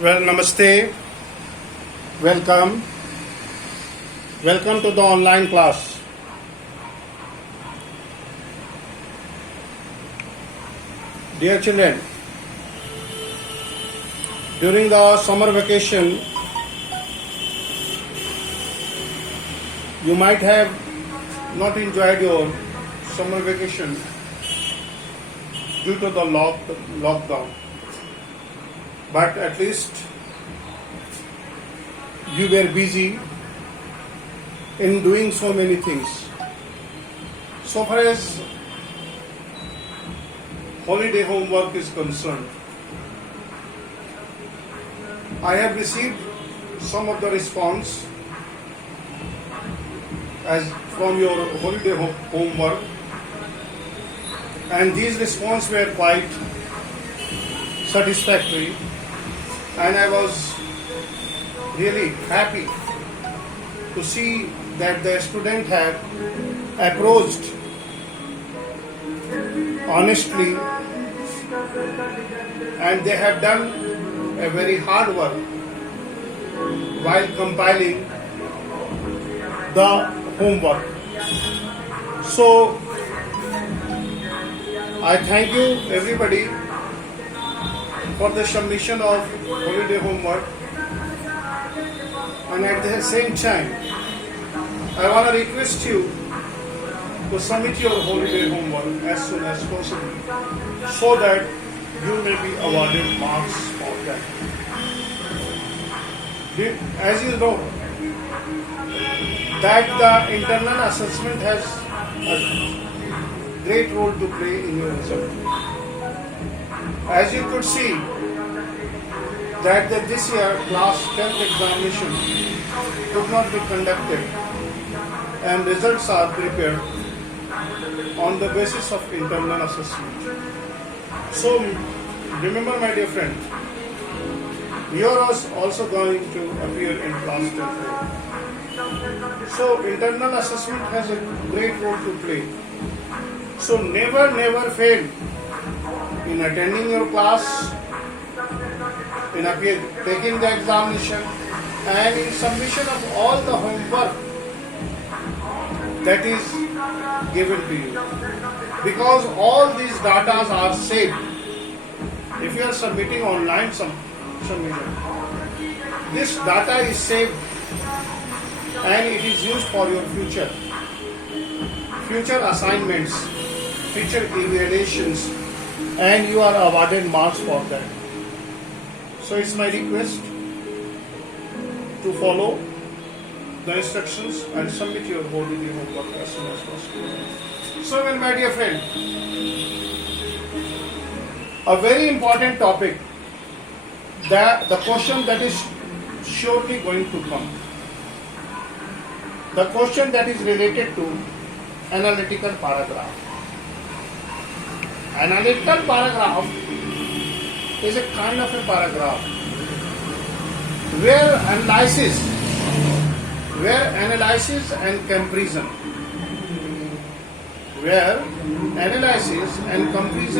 Well, namaste. Welcome. Welcome to the online class. Dear children, during the summer vacation, you might have not enjoyed your summer vacation due to the lockdown. But at least you were busy in doing so many things. So far as holiday homework is concerned, I have received some of the response as from your holiday homework, and these responses were quite satisfactory, and I was really happy to see that the student have approached honestly, and they have done a very hard work while compiling the homework. So I thank you everybody for the submission of holiday homework, and at the same time I want to request you to submit your holiday homework as soon as possible so that you may be awarded marks for that. As you know that the internal assessment has a great role to play in your result. As you could see that this year class 10th examination could not be conducted and results are prepared on the basis of internal assessment. So remember, my dear friend, you are also going to appear in class 10th. So internal assessment has a great role to play. So never fail in attending your class, in taking the examination, and in submission of all the homework that is given to you. Because all these data are saved. If you are submitting online submission, this data is saved and it is used for your future assignments, future evaluations, and you are awarded marks for that. So it's my request to follow the instructions and submit your holiday homework as soon as possible. So, well, my dear friend, a very important topic, the question that is surely going to come, the question that is related to analytical paragraph. Analytical paragraph is a kind of a paragraph where analysis and comparison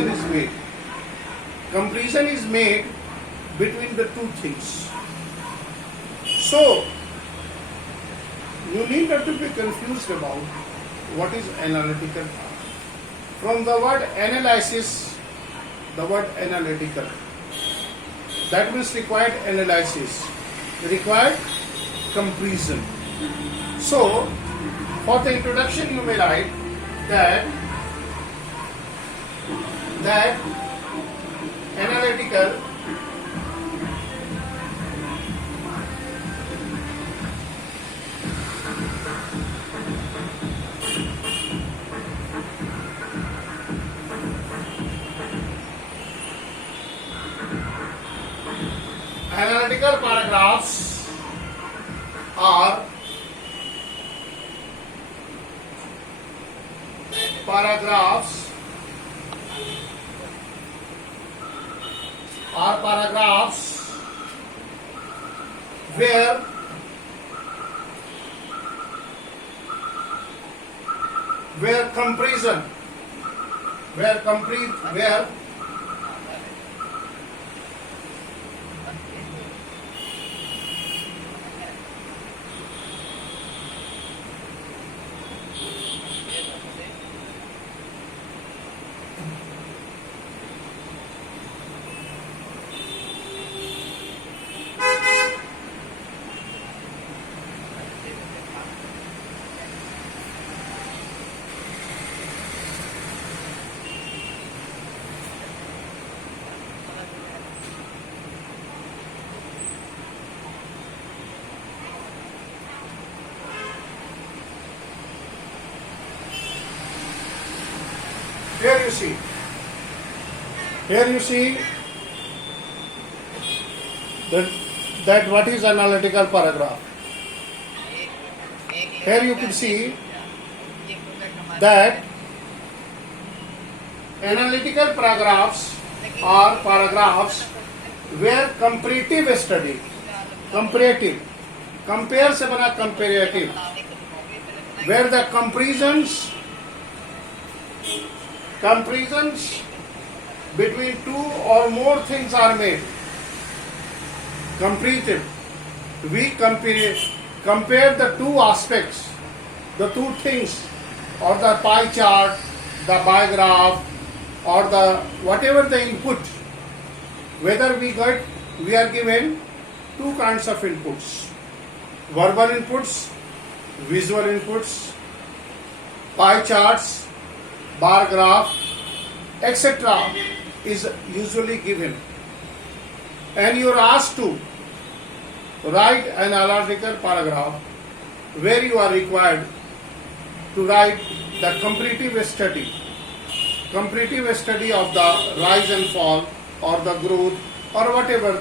is made. Comparison is made between the two things. So you need not to be confused about what is analytical. From the word analysis, the word analytical, that means required analysis, required comparison. So for the introduction you may write that analytical paragraphs are paragraphs where comparison Here you see. Here you see that what is analytical paragraph. Here you can see that analytical paragraphs are paragraphs where comparative study, comparative, compare से बना comparative, where the comparisons between two or more things are made. Comparative. We compare the two aspects, the two things, or the pie chart, the bar graph, or the whatever the input. Whether we are given two kinds of inputs: verbal inputs, visual inputs, pie charts, bar graph, etc. is usually given, and you are asked to write an analytical paragraph where you are required to write the comparative study of the rise and fall or the growth or whatever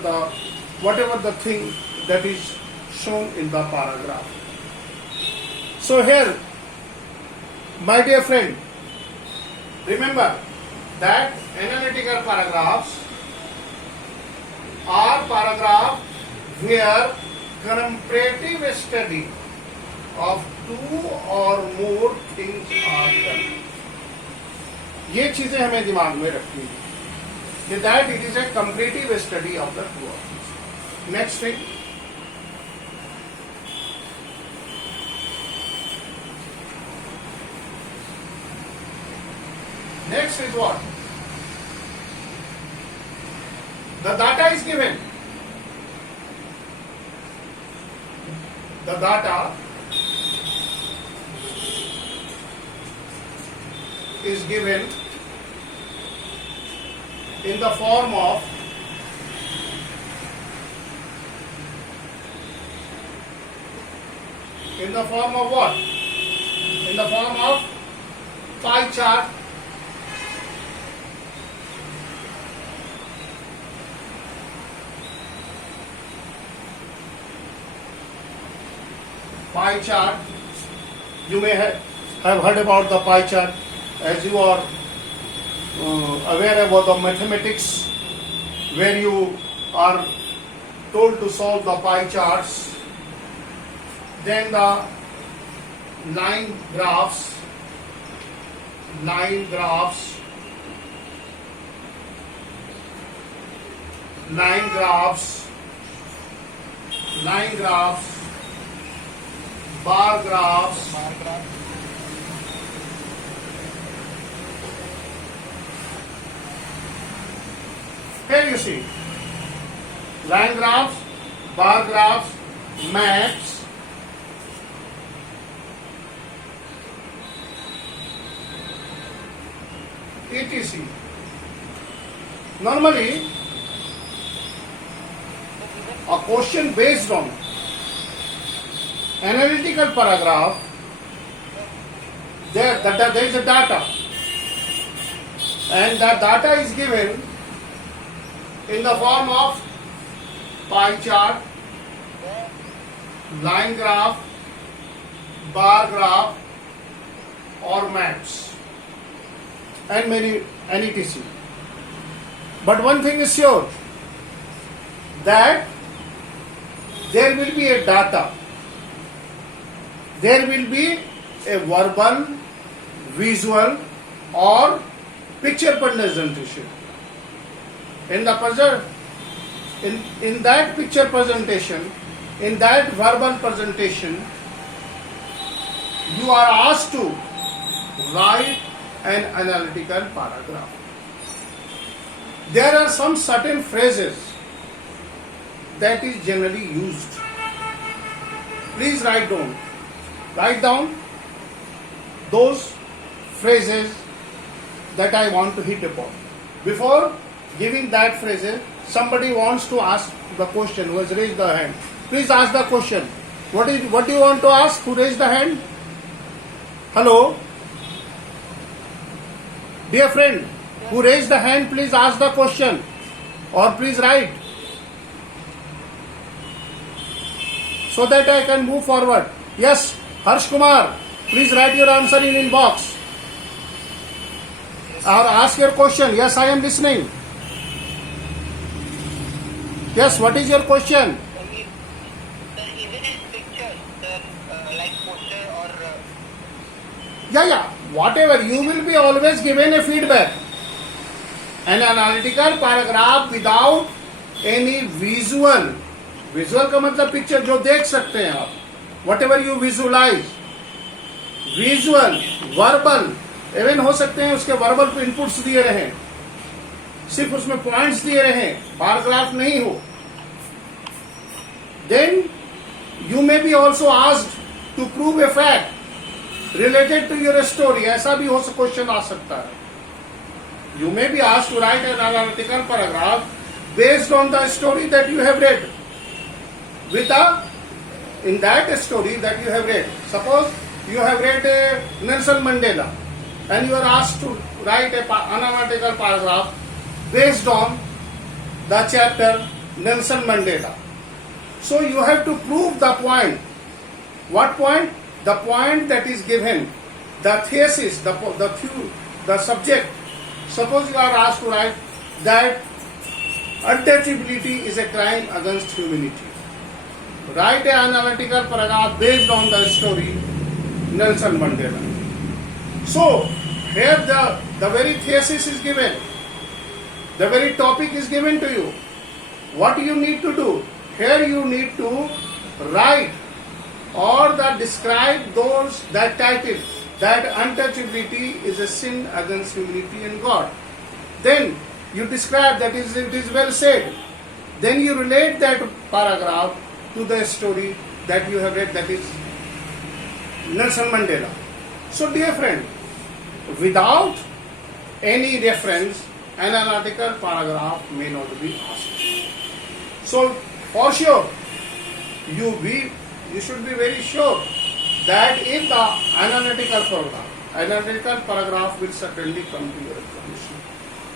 the thing that is shown in the paragraph. So here, my dear friend, remember that analytical paragraphs are paragraphs where comparative study of two or more things are done. ये चीजें हमें दिमाग में रखनी है कि that it is a comparative study of the two of these. Next thing. Next is what? The data is given. The data is given in the form of what? In the form of pie chart, pie chart. You may have heard about the pie chart, as you are aware about the mathematics, where you are told to solve the pie charts. Then the line graphs, bar graphs, here you see line graphs, bar graphs, maps, etc. Normally, a question based on analytical paragraph, there is a data, and that data is given in the form of pie chart, line graph, bar graph, or maps, and many etc. But one thing is sure, that there will be a data, there will be a verbal, visual, or picture presentation. In that picture presentation, in that verbal presentation, you are asked to write an analytical paragraph. There are some certain phrases that is generally used. Please write down those phrases that I want to hit upon. Before giving that phrase, somebody wants to ask the question. Who has raised the hand? Please ask the question. What do you want to ask? Who raised the hand? Hello? Dear friend, who raised the hand, please ask the question. Or please write. So that I can move forward. Yes, Harsh Kumar, please write your answer in inbox. Or ask your question. Yes, I am listening. Yes, what is your question? Even in pictures, like poster or... Yeah, whatever. You will be always given a feedback. An analytical paragraph without any visual. Visual का मतलब picture जो देख सकते हैं आप. Whatever you visualize. Visual, verbal. Even हो सकते हैं उसके वर्बल इनपुट्स दिए रहे, सिर्फ उसमें पॉइंट्स दिए रहे, पैराग्राफ नहीं हो. Then you may be also asked to prove a fact related to your story. ऐसा भी हो क्वेश्चन आ सकता है. You may be asked to write an analytical paragraph based on the story that you have read. With in that story that you have read, suppose you have read Nelson Mandela and you are asked to write an analytical paragraph based on the chapter Nelson Mandela. So you have to prove the point. What point? The point that is given, the thesis, the subject. Suppose you are asked to write that untouchability is a crime against humanity. Write an analytical paragraph based on the story Nelson Mandela. So here the very thesis is given, the very topic is given to you. What you need to do? Here you need to write or describe that title, that untouchability is a sin against humanity and God. Then you describe that it is well said. Then you relate that paragraph to the story that you have read, that is Nelson Mandela. So dear friend, without any reference, an analytical paragraph may not be asked. So for sure, you should be very sure that if the analytical paragraph will certainly come to your attention,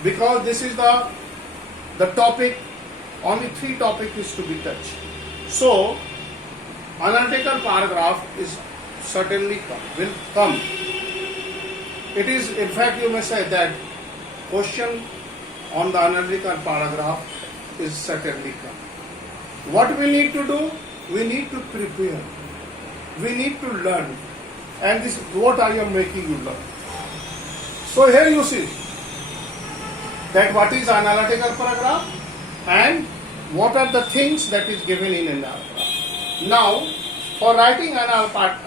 because this is the topic. Only 3 topics is to be touched. So analytical paragraph is certainly will come. It is, in fact, you may say that question on the analytical paragraph is certainly come. What we need to do? We need to prepare. We need to learn. And this is what I am making you learn. So here you see that what is analytical paragraph and what are the things that is given in an paragraph. Now, for writing an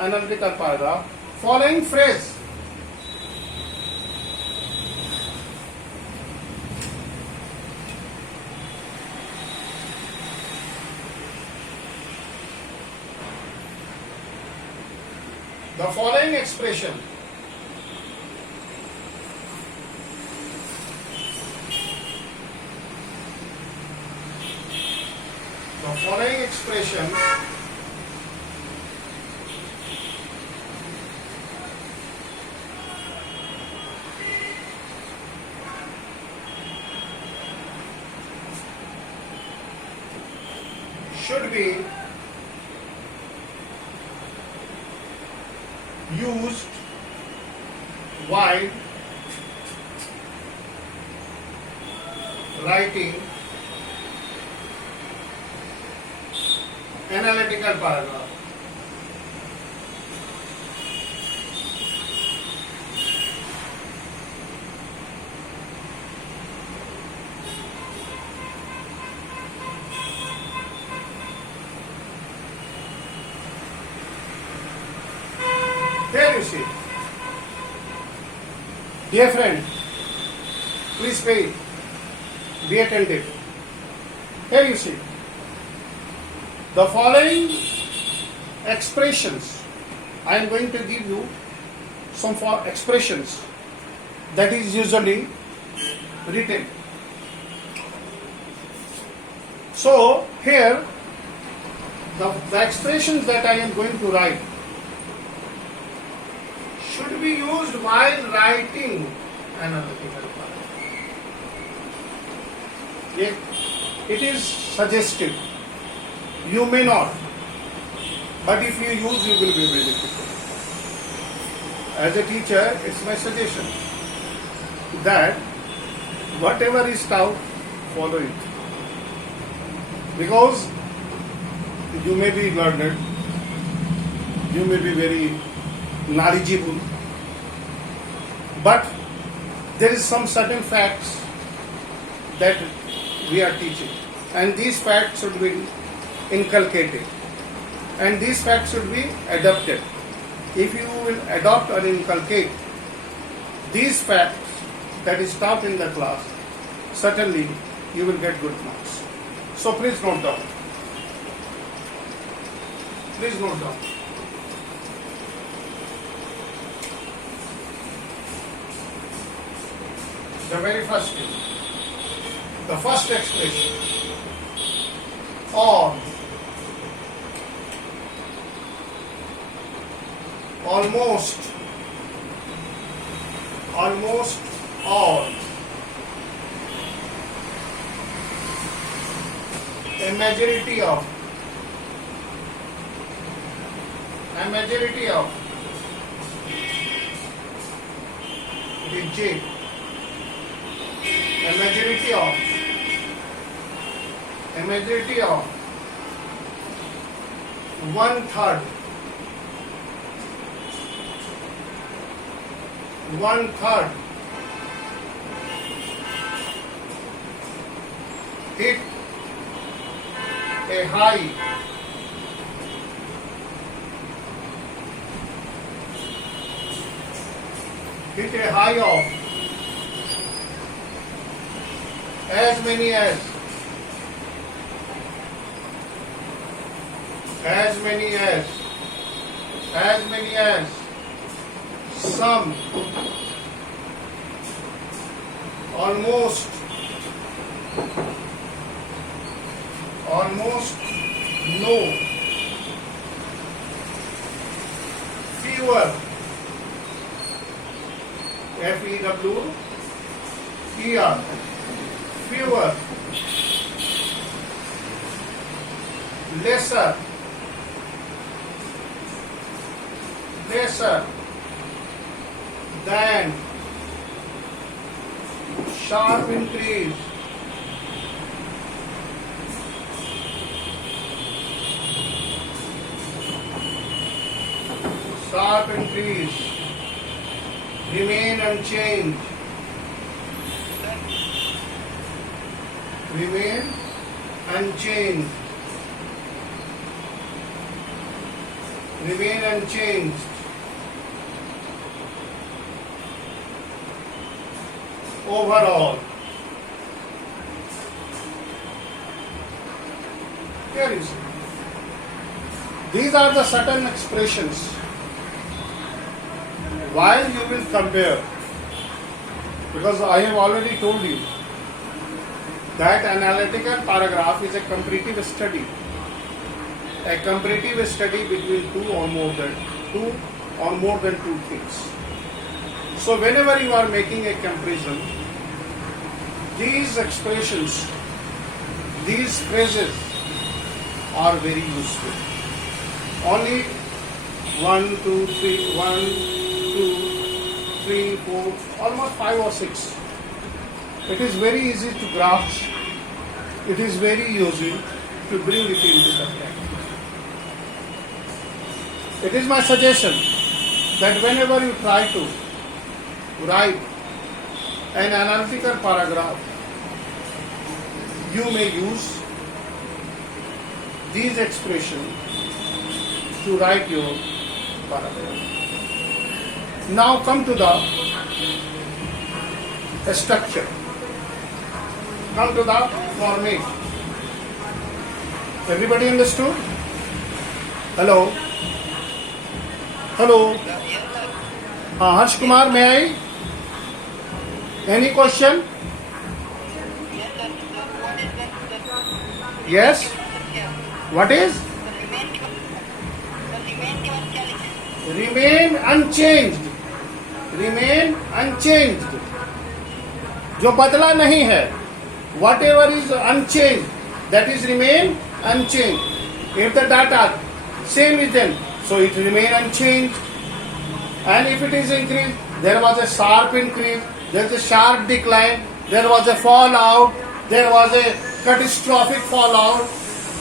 analytical paragraph, following phrase. The following expression. The following expression should be used while writing analytical paragraph. There you see. Dear friend, please pay, be attentive. Here you see, the following expressions, I am going to give you some expressions that is usually written. So here, the expressions that I am going to write should be used while writing analytical paragraph. It is suggestive. You may not, but if you use, you will be able to. As a teacher, it's my suggestion that whatever is taught, follow it. Because you may be learned, you may be very knowledgeable, but there is some certain facts that we are teaching, and these facts should be inculcated, and these facts should be adopted. If you will adopt or inculcate these facts that is taught in the class, certainly you will get good marks. So please note down. Please note down. The very first thing, the first expression, all, almost all, a majority of, it is J, a majority of, one third, hit a high, of as many as some, almost no, fewer, F-E-W-E-R, fewer, lesser, than, sharp increase, remain unchanged, overall. Here is it. These are the certain expressions. While you will compare, because I have already told you that analytical paragraph is a comparative study. A comparative study between two or more than two things. So whenever you are making a comparison, these expressions, these phrases are very useful. Only 1, 2, 3, 4, almost 5 or 6. It is very easy to grasp. It is very easy to bring it into the text. It is my suggestion that whenever you try to write an analytical paragraph, you may use these expressions to write your paragraph. Now come to the structure. Come to the format. Everybody understood? Hello? Hello? Yes, sir. Harsh Kumar, may I? Any question? Yes, sir. So what is the Yes? yeah. What is? The remain given challenge. Remain unchanged. Remain unchanged. जो बदला नहीं है, whatever is unchanged, that is remain unchanged. If the data same is then, so it remain unchanged. And if it is increased, there was a sharp increase, there is a sharp decline, there was a fallout, there was a catastrophic fallout.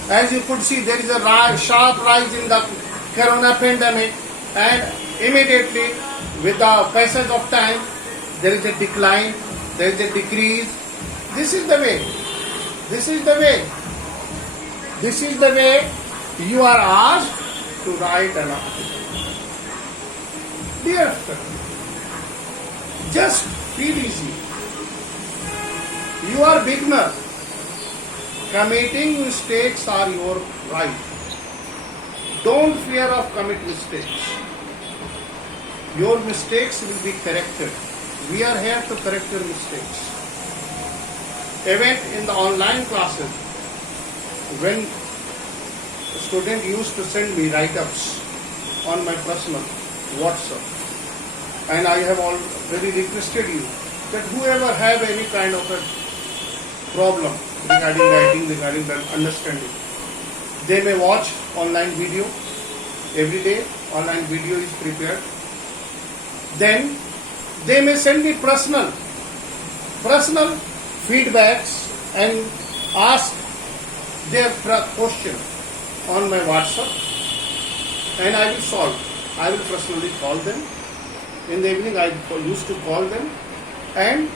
As you could see, there is a sharp rise in the corona pandemic, and immediately with the passage of time, there is a decline, there is a decrease. This is the way. This is the way. This is the way you are asked to write an article. Dear friend, just feel easy. You are beginner. Committing mistakes are your right. Don't fear of commit mistakes. Your mistakes will be corrected. We are here to correct your mistakes. Even in the online classes, when a student used to send me write-ups on my personal WhatsApp, and I have already requested you that whoever have any kind of a problem regarding writing, regarding the understanding, they may watch online video. Every day online video is prepared. Then they may send me personal feedbacks and ask their question on my WhatsApp, and I will solve. I will personally call them. In the evening I used to call them and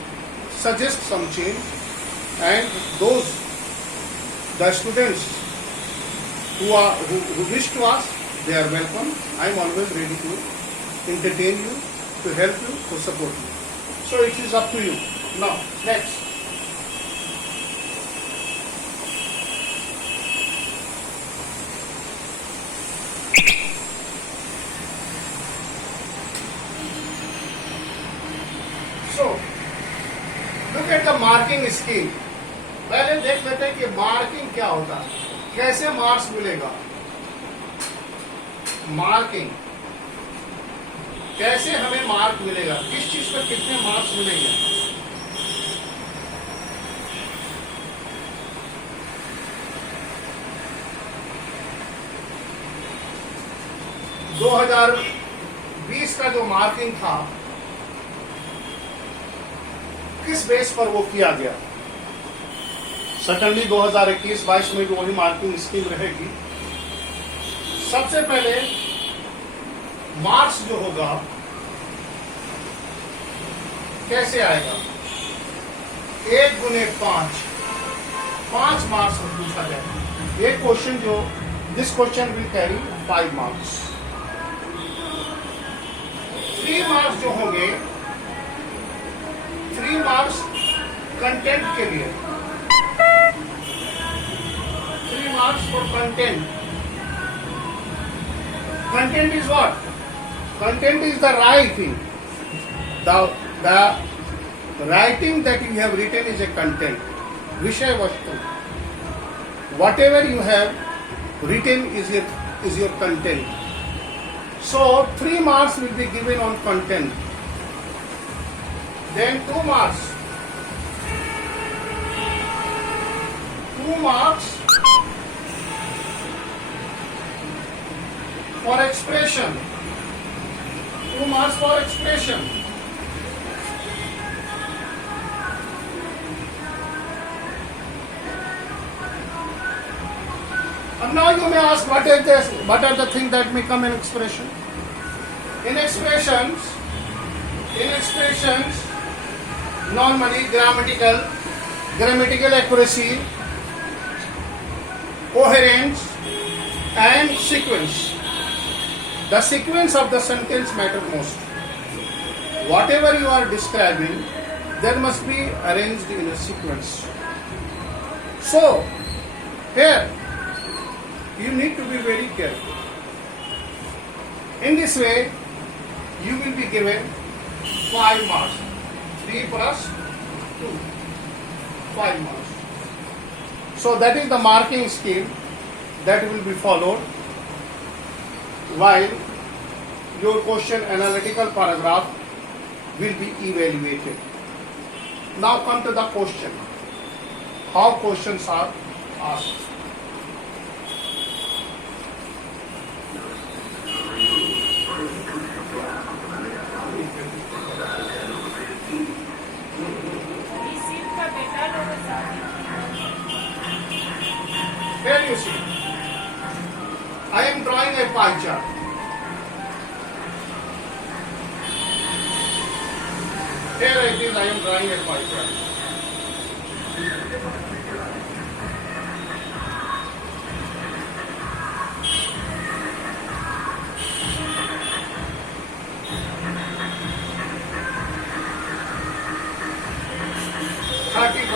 suggest some change, and the students who wish to ask, they are welcome. I am always ready to entertain you, to help you, to support you. So it is up to you. Now, next. So, look at the marking scheme. पहले देख लेते हैं कि marking क्या होता है, कैसे marks मिलेगा. मार्किंग कैसे हमें मार्क मिलेगा, किस चीज पर कितने मार्क्स मिलेंगे. दो 2020 का जो मार्किंग था, किस बेस पर वो किया गया. सडनली 2021-22 में भी वही मार्किंग स्कीम रहेगी. सबसे पहले मार्क्स जो होगा कैसे आएगा, 1 गुने 5 मार्क्स पूछा जाएगा. एक क्वेश्चन जो this question will carry 5 marks. 3 marks जो होंगे, 3 मार्क्स कंटेंट के लिए, 3 marks for content. Content is what? Content is the writing. The writing that you have written is a content. Vishay Vastu. Whatever you have written is your content. So 3 marks will be given on content. Then 2 marks. 2 marks for expression. 2 marks for expression. And now you may ask, what are the things that may come in expression? In expressions, normally grammatical accuracy, coherence, and sequence. The sequence of the sentence matter most. Whatever you are describing, there must be arranged in a sequence. So, here, you need to be very careful. In this way, you will be given 5 marks. 3 plus 2. 5 marks. So that is the marking scheme that will be followed while your question analytical paragraph will be evaluated. Now come to the question. How questions are asked. Here you see, I am drawing a pie chart. Here it is, I am drawing a pie chart. %,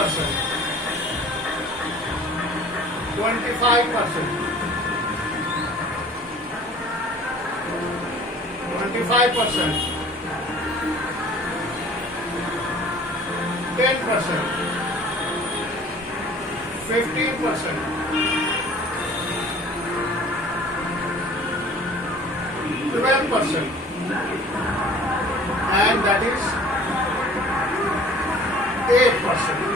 25%, 25%, 10%, 15%, 12%, and that is 8%.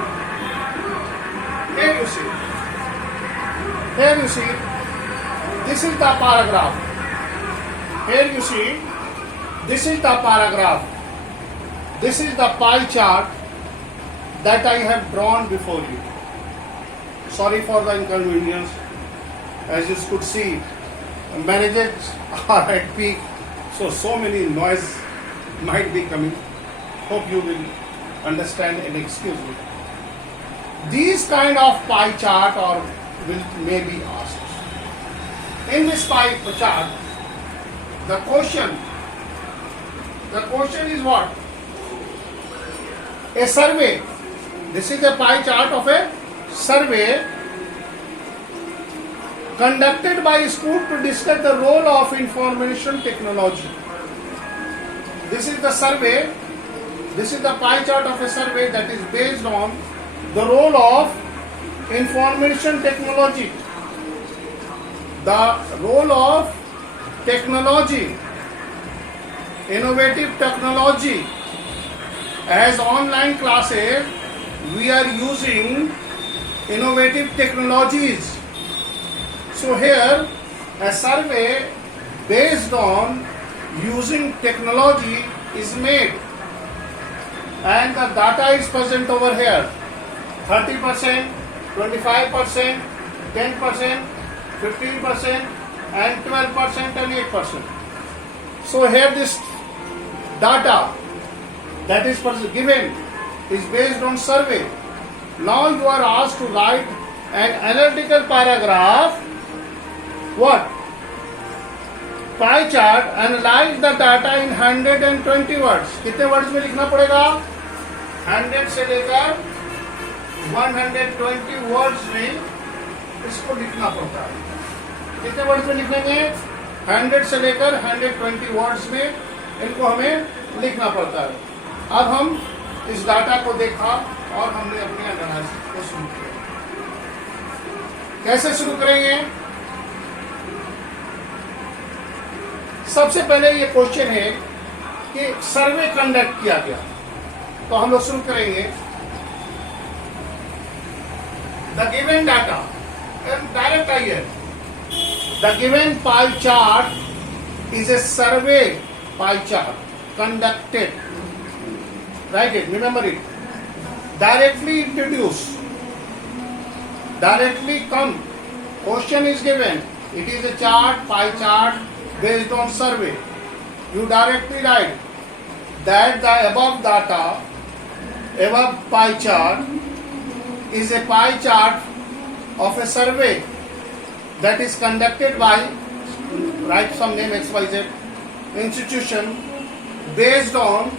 Here you see, this is the paragraph. Here you see, this is the paragraph. This is the pie chart that I have drawn before you. Sorry for the inconvenience. As you could see, managers are at peak, so many noise might be coming. Hope you will understand and excuse me. These kind of pie chart may be asked. In this pie chart, the question is what? A survey. This is a pie chart of a survey conducted by a school to discuss the role of information technology. This is the survey. This is the pie chart of a survey that is based on the role of information technology. The role of technology, innovative technology. As online classes, we are using innovative technologies. So here, a survey based on using technology is made, and the data is present over here. 30%, 25%, 10%, 15%, and 12% and 8%. So here this data that is given is based on survey. Now you are asked to write an analytical paragraph. What? Pie chart, analyze the data in 120 words. कितने words में लिखना पड़ेगा? 100 से लेकर 120 words में इसको लिखना पड़ता है. कितने वर्ड्स में लिखेंगे? 100 से लेकर 120 वर्ड्स में इनको हमें लिखना पड़ता है. अब हम इस डाटा को देखा और हमने अपने एनालिसिस को शुरू किया. कैसे शुरू करेंगे? सबसे पहले ये क्वेश्चन है कि सर्वे कंडक्ट किया गया, तो हम लोग शुरू करेंगे. The given data, direct आइए. The given pie chart is a survey pie chart conducted. Write it, remember it. Directly introduce. Directly come. Question is given. It is a chart, pie chart based on survey. You directly write that the above data, above pie chart is a pie chart of a survey that is conducted by, write some name XYZ, institution based on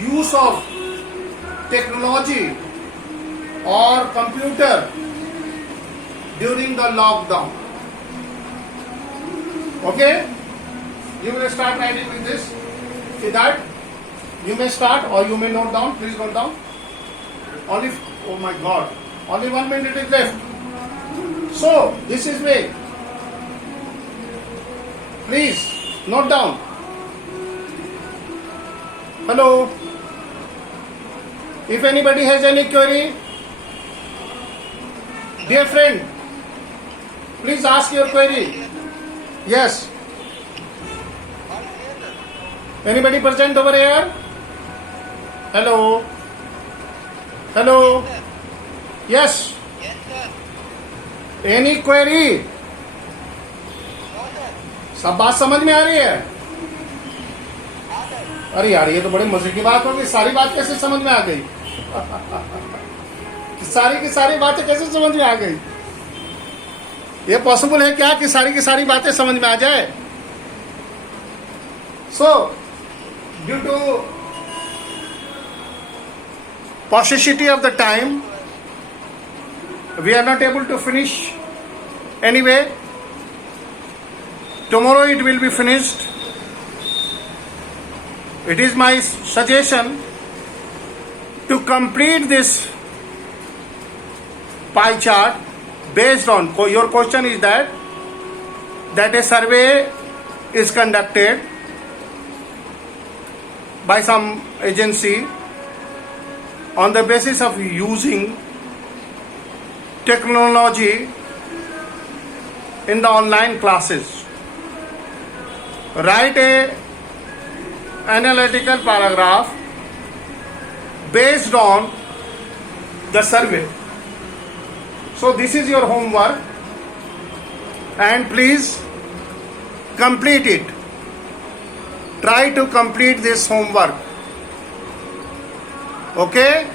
use of technology or computer during the lockdown. Okay? You will start writing with this. See that? You may start or you may note down. Please note down. Only, oh my God, only 1 minute is left. So, this is way. Please, note down. Hello. If anybody has any query, dear friend, please ask your query. Yes. Anybody present over here? Hello. Hello. Yes. Yes, sir. Any query? No, sir. सब बात समझ में आ रही है? हाँ, sir. अरे यार ये तो बड़े मजे की बात होगी. सारी बात कैसे समझ में आ गई? सारी की सारी बातें कैसे समझ में आ गई? ये पॉसिबल है क्या कि सारी की सारी बातें समझ में आ जाए? So, due to paucity of the time, we are not able to finish. Anyway, tomorrow it will be finished. It is my suggestion to complete this pie chart based on your question is that a survey is conducted by some agency on the basis of using technology in the online classes. Write a analytical paragraph based on the survey. So this is your homework and please complete it. Try to complete this homework. Okay?